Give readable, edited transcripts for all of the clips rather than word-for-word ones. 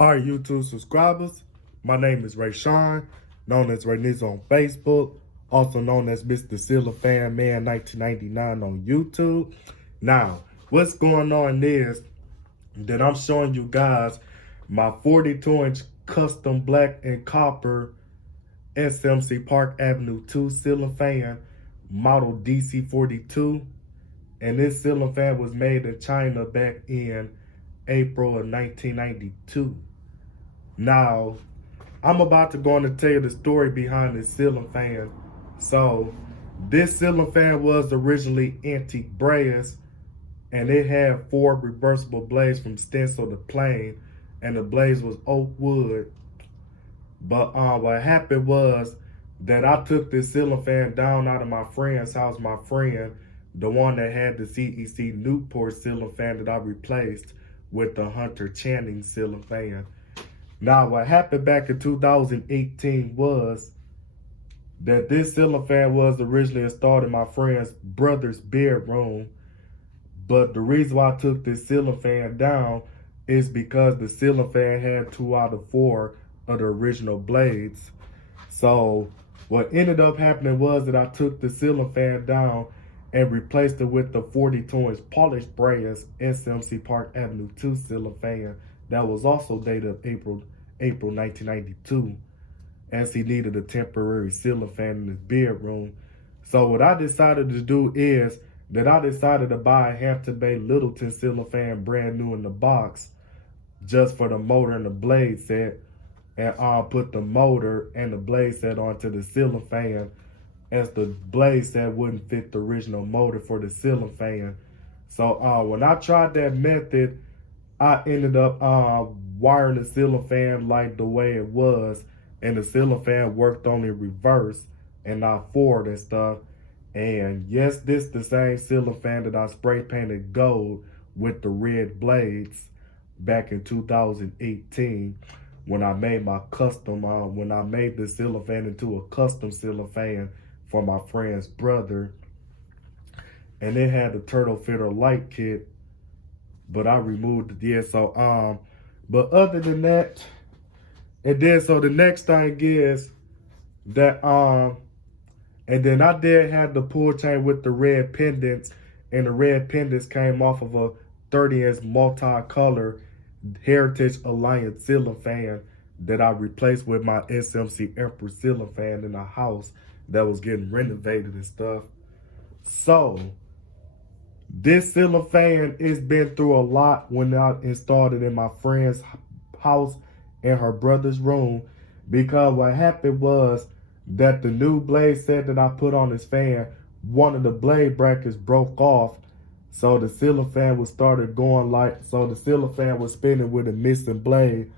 All right, YouTube subscribers, my name is Ray Sean, known as Ray Niz on Facebook, also known as Mr. Silver Fan Man 1999 on YouTube. Now, what's going on is that I'm showing you guys my 42-inch custom black and copper SMC Park Avenue 2 ceiling fan, model DC42. And this ceiling fan was made in China back in April of 1992. Now, I'm about to go on to tell you the story behind this ceiling fan. So, this ceiling fan was originally antique brass, and it had 4 reversible blades from stencil to plane, and the blades was oak wood. But what happened was that I took this ceiling fan down out of my friend's house. My friend, the one that had the CEC Newport ceiling fan, that I replaced with the Hunter Channing ceiling fan. Now, what happened back in 2018 was that this ceiling fan was originally installed in my friend's brother's bedroom. But the reason why I took this ceiling fan down is because the ceiling fan had 2 out of 4 of the original blades. So what ended up happening was that I took the ceiling fan down and replaced it with the 42-inch polished brass SMC Park Avenue 2 ceiling fan that was also dated April 1992, as he needed a temporary ceiling fan in his bedroom. So what I decided to do is that I decided to buy a Hampton Bay Littleton ceiling fan brand new in the box, just for the motor and the blade set, and I'll put the motor and the blade set onto the ceiling fan, as the blade set wouldn't fit the original motor for the ceiling fan. So when I tried that method, I ended up wiring the ceiling fan like the way it was, and the ceiling fan worked only reverse and not forward and stuff. And yes, this the same ceiling fan that I spray painted gold with the red blades back in 2018 when I made my custom, when I made the ceiling fan into a custom ceiling fan for my friend's brother. And it had the turtle fitter light kit, but I removed it. Yeah, so but other than that, and then so the next thing is that and then I did have the pull chain with the red pendants, and the red pendants came off of a 30-inch multi-color Heritage Alliance ceiling fan that I replaced with my SMC Emperor ceiling fan in a house that was getting renovated and stuff. So this ceiling fan has been through a lot when I installed it in my friend's house in her brother's room, because what happened was that the new blade set that I put on this fan, one of the blade brackets broke off. So the ceiling fan was started going the ceiling fan was spinning with a missing blade,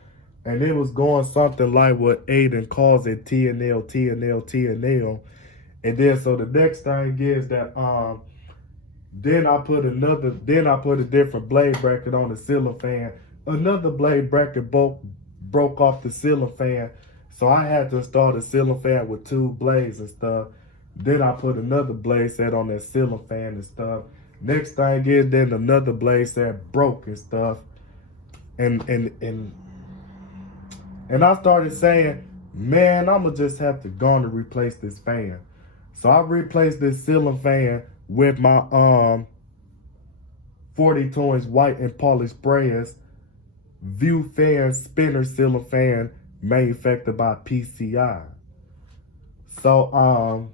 and it was going something like what Aiden calls it, TNL, TNL, TNL. And then so the next thing is that then I put a different blade bracket on the ceiling fan. Another blade bracket broke off the ceiling fan. So I had to install the ceiling fan with 2 blades and stuff. Then I put another blade set on that ceiling fan and stuff. Next thing is then another blade set broke and stuff. And I started saying, man, I'ma just have to go and replace this fan. So I replaced this ceiling fan with my 42-inch white and polished brass View Fan spinner ceiling fan manufactured by PCI. So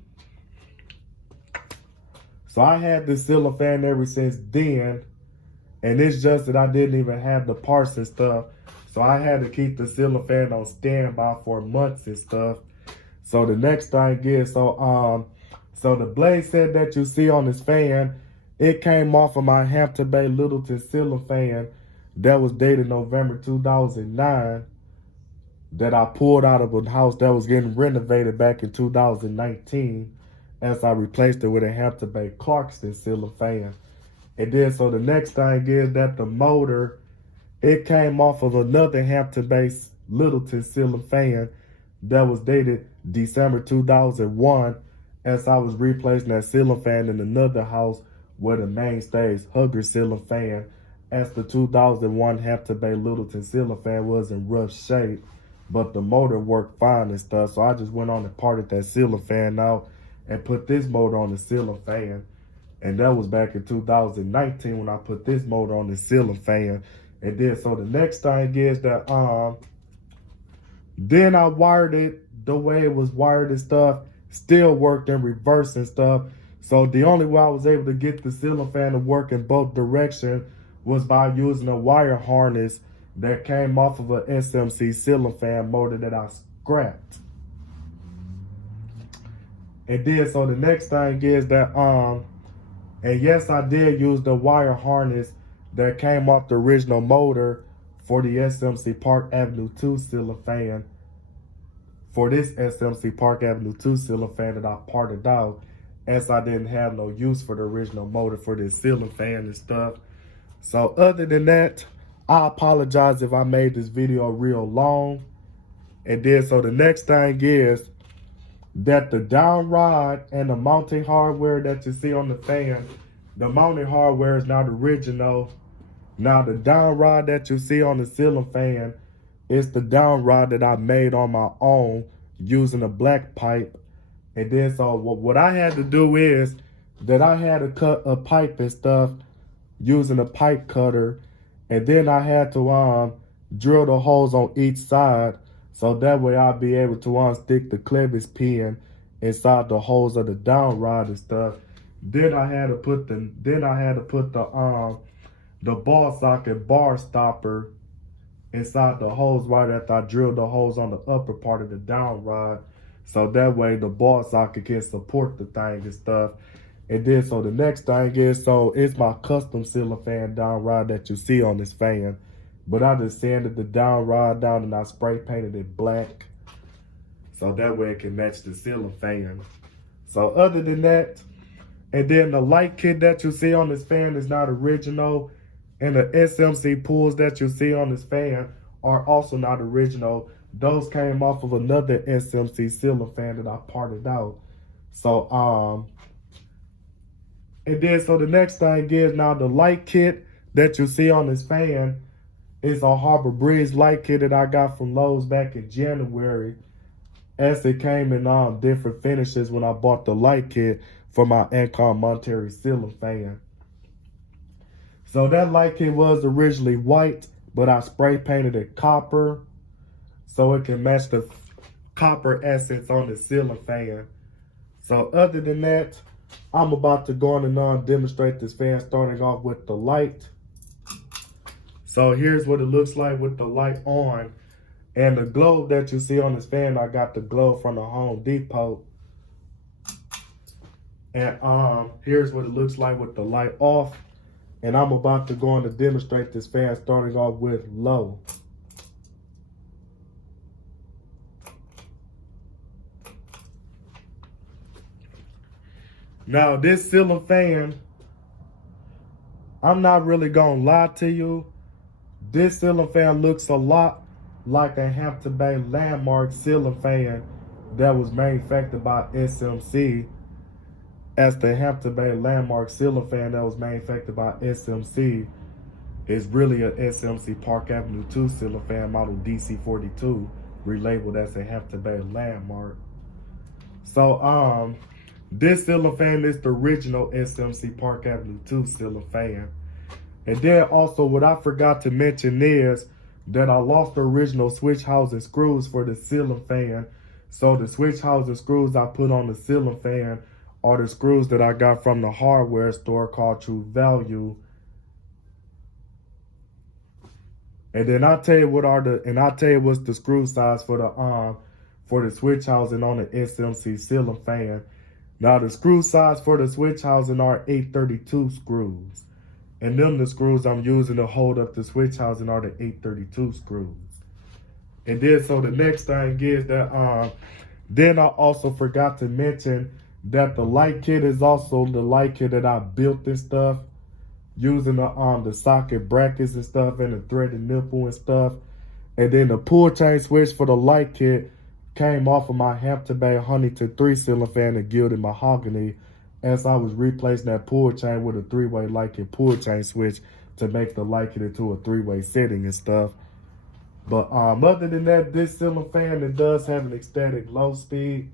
I had this ceiling fan ever since then, and it's just that I didn't even have the parts and stuff. So I had to keep the ceiling fan on standby for months and stuff. So the next thing is, so the blade set that you see on this fan, it came off of my Hampton Bay Littleton ceiling fan that was dated November 2009, that I pulled out of a house that was getting renovated back in 2019, as I replaced it with a Hampton Bay Clarkston ceiling fan. And then so the next thing is that the motor, it came off of another Hampton Bay Littleton ceiling fan that was dated December 2001, as I was replacing that ceiling fan in another house where the mainstays Hugger ceiling fan as the 2001 Hampton Bay Littleton ceiling fan was in rough shape, but the motor worked fine and stuff. So I just went on and parted that ceiling fan out and put this motor on the ceiling fan. And that was back in 2019 when I put this motor on the ceiling fan. And then so the next thing is that then I wired it the way it was wired and stuff. Still worked in reverse and stuff. So the only way I was able to get the ceiling fan to work in both directions was by using a wire harness that came off of a SMC ceiling fan motor that I scrapped. And then so the next thing is that and yes, I did use the wire harness that came off the original motor for the SMC Park Avenue 2 ceiling fan. For this SMC Park Avenue 2 ceiling fan that I parted out, as I didn't have no use for the original motor for this ceiling fan and stuff. So other than that, I apologize if I made this video real long. And then so the next thing is that the down rod and the mounting hardware that you see on the fan, the mounting hardware is not original. Now the down rod that you see on the ceiling fan is the down rod that I made on my own using a black pipe. And then so what I had to do is that I had to cut a pipe and stuff using a pipe cutter. And then I had to drill the holes on each side, so that way I'll be able to stick the clevis pin inside the holes of the down rod and stuff. Then I had to put the ball socket bar stopper inside the holes right after I drilled the holes on the upper part of the down rod, so that way the ball socket can support the thing and stuff. And then so the next thing is, so it's my custom ceiling fan down rod that you see on this fan. But I just sanded the down rod down and I spray painted it black, so that way it can match the ceiling fan. So other than that, and then the light kit that you see on this fan is not original. And the SMC pulls that you see on this fan are also not original. Those came off of another SMC ceiling fan that I parted out. So and then so the next thing is, now the light kit that you see on this fan is a Harbor Bridge light kit that I got from Lowe's back in January, as it came in different finishes when I bought the light kit for my Ancon Monterey ceiling fan. So that light kit was originally white, but I spray painted it copper so it can match the copper accents on the ceiling fan. So other than that, I'm about to go on and demonstrate this fan, starting off with the light. So here's what it looks like with the light on. And the globe that you see on this fan, I got the globe from the Home Depot. And here's what it looks like with the light off. And I'm about to go on to demonstrate this fan, starting off with low. Now this ceiling fan, I'm not really gonna lie to you. This ceiling fan looks a lot like a Hampton Bay Landmark ceiling fan that was manufactured by SMC, as the Hampton Bay Landmark ceiling fan that was manufactured by SMC is really a SMC Park Avenue 2 ceiling fan model DC42, relabeled as a Hampton Bay Landmark. So this ceiling fan is the original SMC Park Avenue 2 ceiling fan. And then also what I forgot to mention is that I lost the original switch housing screws for the ceiling fan. So the switch housing screws I put on the ceiling fan are the screws that I got from the hardware store called True Value. And then I'll tell you what's the screw size for the switch housing on the SMC ceiling fan. Now the screw size for the switch housing are 832 screws. And them the screws I'm using to hold up the switch housing are the 832 screws. And then so the next thing is that then I also forgot to mention that the light kit is also the light kit that I built and stuff, using the socket brackets and stuff and the threaded nipple and stuff. And then the pull chain switch for the light kit came off of my Hampton Bay Huntington 3 ceiling fan in gilded mahogany, as I was replacing that pull chain with a 3-way light kit pull chain switch to make the light into a 3-way setting and stuff. But other than that, this ceiling fan, it does have an static low speed,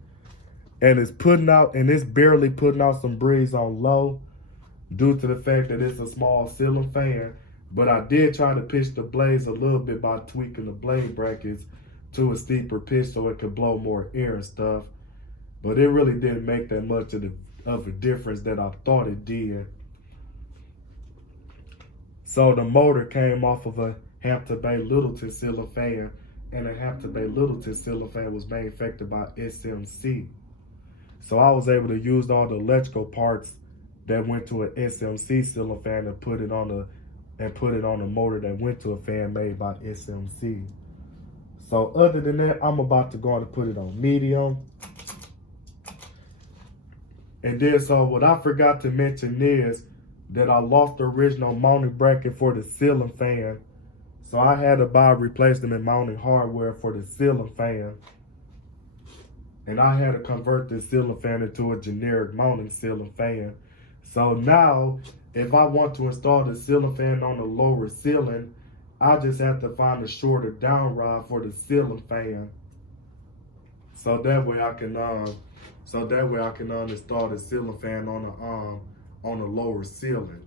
and it's barely putting out some breeze on low due to the fact that it's a small ceiling fan. But I did try to pitch the blades a little bit by tweaking the blade brackets to a steeper pitch so it could blow more air and stuff. But it really didn't make that much of a difference that I thought it did. So the motor came off of a Hampton Bay Littleton ceiling fan, and the Hampton Bay Littleton ceiling fan was manufactured by SMC. So I was able to use all the electrical parts that went to an SMC ceiling fan and put it on a motor that went to a fan made by SMC. So other than that, I'm about to go on and put it on medium. And then, so what I forgot to mention is that I lost the original mounting bracket for the ceiling fan. So I had to buy replacement mounting hardware for the ceiling fan. And I had to convert the ceiling fan into a generic mounting ceiling fan. So now, if I want to install the ceiling fan on the lower ceiling, I just have to find a shorter down rod for the ceiling fan. So that way I can install the ceiling fan on the lower ceiling.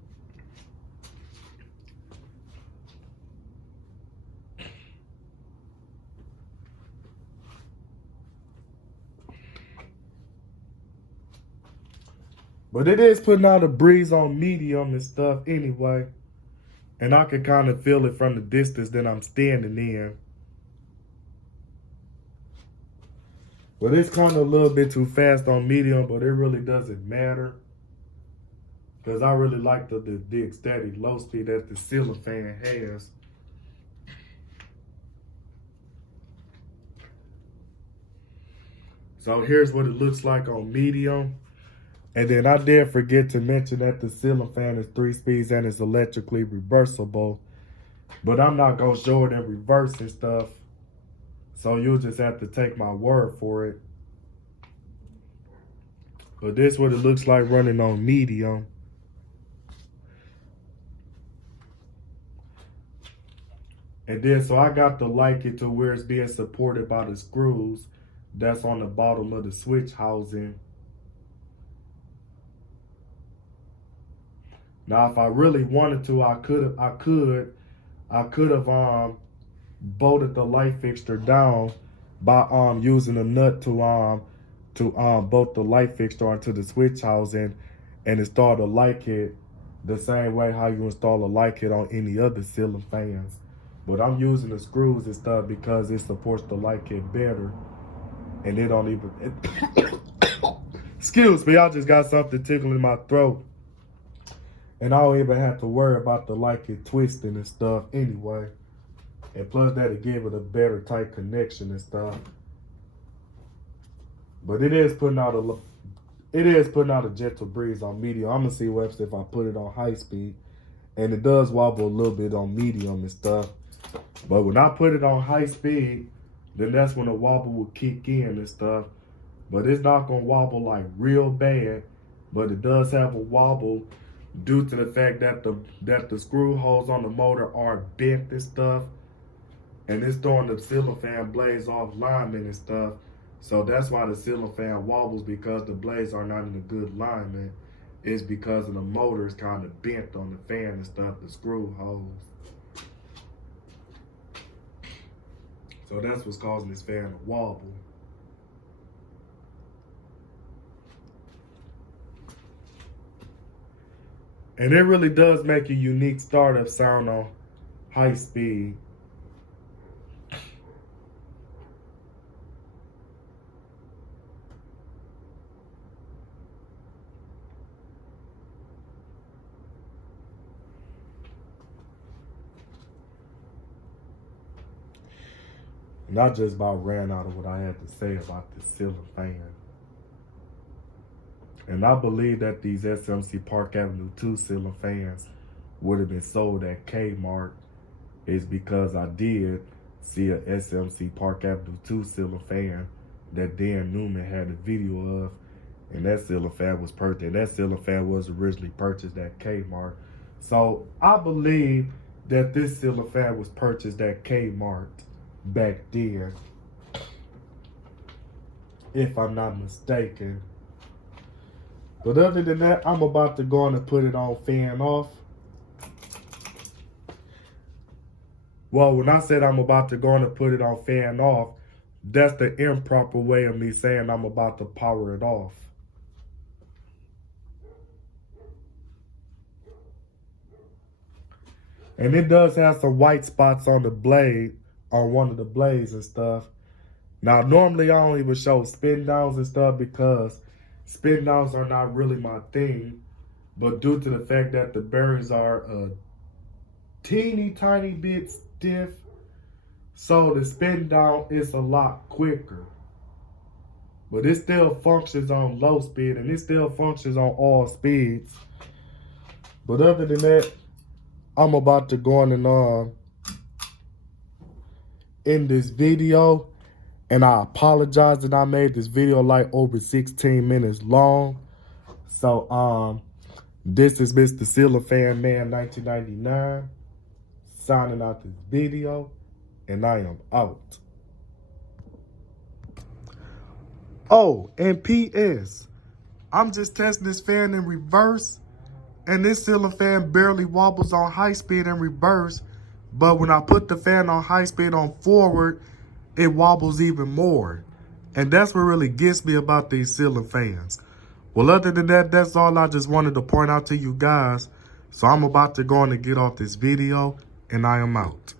But it is putting out a breeze on medium and stuff anyway. And I can kind of feel it from the distance that I'm standing in. But it's kind of a little bit too fast on medium, but it really doesn't matter. Because I really like the ecstatic low speed that the ceiling fan has. So here's what it looks like on medium. And then I did forget to mention that the ceiling fan is 3 speeds and it's electrically reversible. But I'm not going to show it in reverse and stuff. So you'll just have to take my word for it. But this is what it looks like running on medium. And then so I got the light kit to where it's being supported by the screws that's on the bottom of the switch housing. Now, if I really wanted to, I could have bolted the light fixture down by using a nut to bolt the light fixture onto the switch housing and install the light kit the same way how you install a light kit on any other ceiling fans. But I'm using the screws and stuff because it supports the light kit better, and it don't even. Excuse me, I just got something tickling my throat. And I don't even have to worry about the light kit twisting and stuff anyway. And plus that'll give it a better tight connection and stuff. But it is putting out a gentle breeze on medium. I'm gonna see what happens if I put it on high speed. And it does wobble a little bit on medium and stuff. But when I put it on high speed, then that's when the wobble will kick in and stuff. But it's not gonna wobble like real bad. But it does have a wobble due to the fact that the screw holes on the motor are bent and stuff, and it's throwing the ceiling fan blades off alignment and stuff. So that's why the ceiling fan wobbles, because the blades are not in a good alignment. It's because of the motor is kind of bent on the fan and stuff, the screw holes. So that's what's causing this fan to wobble. And it really does make a unique startup sound on high speed. And I just about ran out of what I had to say about this ceiling fan. And I believe that these SMC Park Avenue 2 ceiling fans would have been sold at Kmart is because I did see a SMC Park Avenue 2 ceiling fan that Dan Newman had a video of, and that ceiling fan was purchased. And that ceiling fan was originally purchased at Kmart. So I believe that this ceiling fan was purchased at Kmart back then, if I'm not mistaken. But other than that, I'm about to go on and put it on fan off. Well, when I said I'm about to go on and put it on fan off, that's the improper way of me saying I'm about to power it off. And it does have some white spots on the blade, on one of the blades and stuff. Now, normally I don't even show spin downs and stuff because spin downs are not really my thing. But due to the fact that the bearings are a teeny tiny bit stiff, so the spin down is a lot quicker. But it still functions on low speed and it still functions on all speeds. But other than that, I'm about to go on and end this video. And I apologize that I made this video like over 16 minutes long. So this is Mr. Ceiling Fan Man 1999 signing out this video, and I am out. Oh, and P.S. I'm just testing this fan in reverse, and this ceiling fan barely wobbles on high speed in reverse, but when I put the fan on high speed on forward, it wobbles even more. And that's what really gets me about these ceiling fans. Well, other than that, that's all I just wanted to point out to you guys. So I'm about to go on and get off this video, and I am out.